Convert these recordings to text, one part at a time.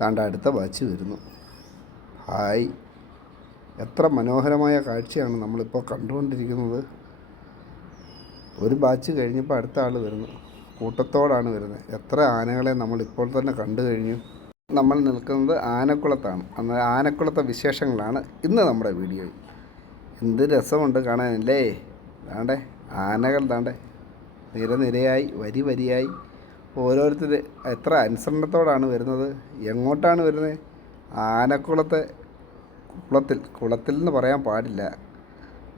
ദാണ്ട അടുത്ത ബാച്ച് വരുന്നു. ഹായ്. എത്ര മനോഹരമായ കാഴ്ചയാണ് നമ്മളിപ്പോൾ കണ്ടുകൊണ്ടിരിക്കുന്നത്. ഒരു ബാച്ച് കഴിഞ്ഞപ്പോൾ അടുത്ത ആൾ വരുന്നു. കൂട്ടത്തോടാണ് വരുന്നത്. എത്ര ആനകളെ നമ്മൾ ഇപ്പോൾ തന്നെ കണ്ടു കഴിഞ്ഞു. നമ്മൾ നിൽക്കുന്നത് ആനക്കുളത്താണ്. അന്ന് ആനക്കുളത്തെ വിശേഷങ്ങളാണ് ഇന്ന് നമ്മുടെ വീഡിയോയിൽ എന്ത് രസമുണ്ട് കാണാനല്ലേ? ദാണ്ടേ ആനകൾ ദാണ്ടേ നിരനിരയായി വരി വരിയായി. ഓരോരുത്തർ എത്ര അനുസരണത്തോടാണ് വരുന്നത്? എങ്ങോട്ടാണ് വരുന്നത്? ആനക്കുളത്തെ കുളത്തിൽ കുളത്തിൽ എന്ന് പറയാൻ പാടില്ല.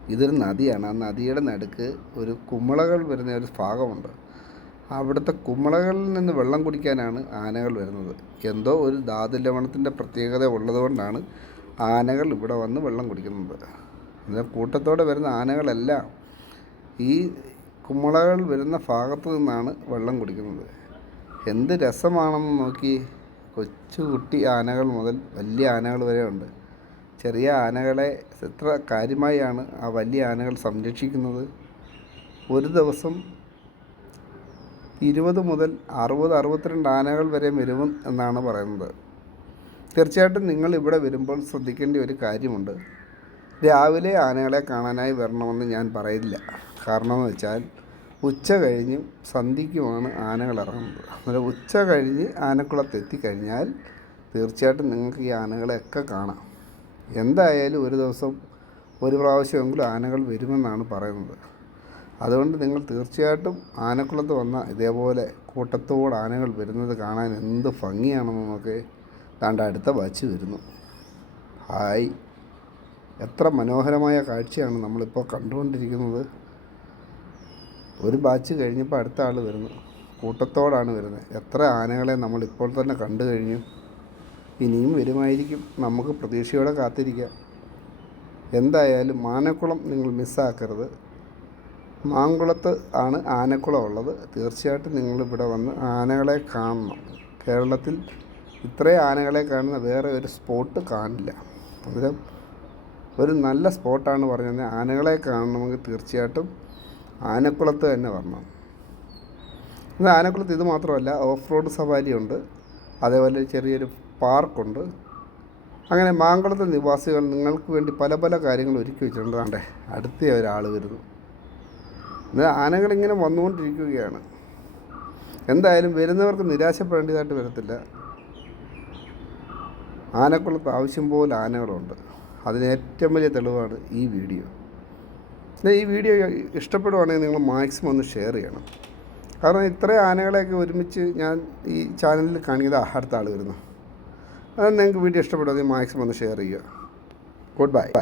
ഇതൊരു നദിയാണ്. ആ നദിയുടെ നടുക്ക് ഒരു കുമ്മളകൾ വരുന്ന ഒരു ഭാഗമുണ്ട്. അവിടുത്തെ കുമ്മളകളിൽ നിന്ന് വെള്ളം കുടിക്കാനാണ് ആനകൾ വരുന്നത്. എന്തോ ഒരു ധാതു പ്രത്യേകത ഉള്ളതുകൊണ്ടാണ് ആനകൾ ഇവിടെ വന്ന് വെള്ളം കുടിക്കുന്നത്. എന്നാൽ കൂട്ടത്തോടെ വരുന്ന ആനകളെല്ലാം ഈ കുമ്മളകൾ വരുന്ന ഭാഗത്തു നിന്നാണ് വെള്ളം കുടിക്കുന്നത്. എന്ത് രസമാണെന്ന് നോക്കി. കൊച്ചു കുട്ടി ആനകൾ മുതൽ വലിയ ആനകൾ വരെ ഉണ്ട്. ചെറിയ ആനകളെ എത്ര കാര്യമായാണ് ആ വലിയ ആനകൾ സംരക്ഷിക്കുന്നത്? ഒരു ദിവസം ഇരുപത് മുതൽ അറുപത് അറുപത്തിരണ്ട് ആനകൾ വരെ വരും എന്നാണ് പറയുന്നത്. തീർച്ചയായിട്ടും നിങ്ങൾ ഇവിടെ വരുമ്പോൾ ശ്രദ്ധിക്കേണ്ട ഒരു കാര്യമുണ്ട്. രാവിലെ ആനകളെ കാണാനായി വരണമെന്ന് ഞാൻ പറയില്ല. കാരണം എന്ന് വെച്ചാൽ ഉച്ച കഴിഞ്ഞ് സന്ധ്യയ്ക്കുമാണ് ആനകൾ ഇറങ്ങുന്നത്. അന്നേരം ഉച്ച കഴിഞ്ഞ് ആനക്കുളത്ത് എത്തിക്കഴിഞ്ഞാൽ തീർച്ചയായിട്ടും നിങ്ങൾക്ക് ഈ ആനകളെയൊക്കെ കാണാം. എന്തായാലും ഒരു ദിവസം ഒരു പ്രാവശ്യമെങ്കിലും ആനകൾ വരുമെന്നാണ് പറയുന്നത്. അതുകൊണ്ട് നിങ്ങൾ തീർച്ചയായിട്ടും ആനക്കുളത്ത് വന്ന ഇതേപോലെ കൂട്ടത്തോട് ആനകൾ വരുന്നത് കാണാൻ എന്ത് ഭംഗിയാണെന്ന് നമുക്ക് ദാണ്ട അടുത്ത ബാച്ച് വരുന്നു. ഹായ്. എത്ര മനോഹരമായ കാഴ്ചയാണ് നമ്മളിപ്പോൾ കണ്ടുകൊണ്ടിരിക്കുന്നത്. ഒരു ബാച്ച് കഴിഞ്ഞപ്പോൾ അടുത്ത ആൾ വരുന്നു. കൂട്ടത്തോടാണ് വരുന്നത്. എത്ര ആനകളെ നമ്മൾ ഇപ്പോൾ തന്നെ കണ്ടു കഴിഞ്ഞു. ഇനിയും വരുമായിരിക്കും. നമുക്ക് പ്രതീക്ഷയോടെ കാത്തിരിക്കാം. എന്തായാലും ആനക്കുളം നിങ്ങൾ മിസ്സാക്കരുത് മാങ്കുളത്ത് ആണ് ആനക്കുളം ഉള്ളത്. തീർച്ചയായിട്ടും നിങ്ങളിവിടെ വന്ന് ആനകളെ കാണണം. കേരളത്തിൽ ഇത്രയും ആനകളെ കാണുന്ന വേറെ ഒരു സ്പോട്ട് കാണില്ല. അന്നേരം ഒരു നല്ല സ്പോട്ടാണ് പറഞ്ഞത്. ആനകളെ കാണണമെങ്കിൽ തീർച്ചയായിട്ടും ആനക്കുളത്ത് തന്നെ വരണം. ഇത് ആനക്കുളത്ത് ഇത് മാത്രമല്ല ഓഫ് റോഡ് സവാരി ഉണ്ട് അതേപോലെ ചെറിയൊരു പാർക്കുണ്ട്. അങ്ങനെ മാങ്കുളത്തെ നിവാസികൾ നിങ്ങൾക്ക് വേണ്ടി പല പല കാര്യങ്ങൾ ഒരുക്കി വെച്ചിട്ടുണ്ട്. ആണ്ടേ അടുത്ത ഒരാൾ വരുന്നു. ഇത് ആനകളിങ്ങനെ വന്നുകൊണ്ടിരിക്കുകയാണ്. എന്തായാലും വരുന്നവർക്ക് നിരാശപ്പെടേണ്ടതായിട്ട് വരത്തില്ല. ആനക്കുളത്ത് ആവശ്യം പോലെ ആനകളുണ്ട്. അതിന് ഏറ്റവും വലിയ തെളിവാണ് ഈ വീഡിയോ. പിന്നെ ഈ വീഡിയോ ഇഷ്ടപ്പെടുവാണെങ്കിൽ നിങ്ങൾ മാക്സിമം ഒന്ന് ഷെയർ ചെയ്യണം. കാരണം ഇത്രയും ആനകളെയൊക്കെ ഒരുമിച്ച് ഞാൻ ഈ ചാനലിൽ കാണിക്കുന്നത് അടുത്ത ആൾ വരുന്നു. അത് നിങ്ങൾക്ക് വീഡിയോ ഇഷ്ടപ്പെടുവാണെങ്കിൽ മാക്സിമം ഒന്ന് ഷെയർ ചെയ്യുക. Good bye bye.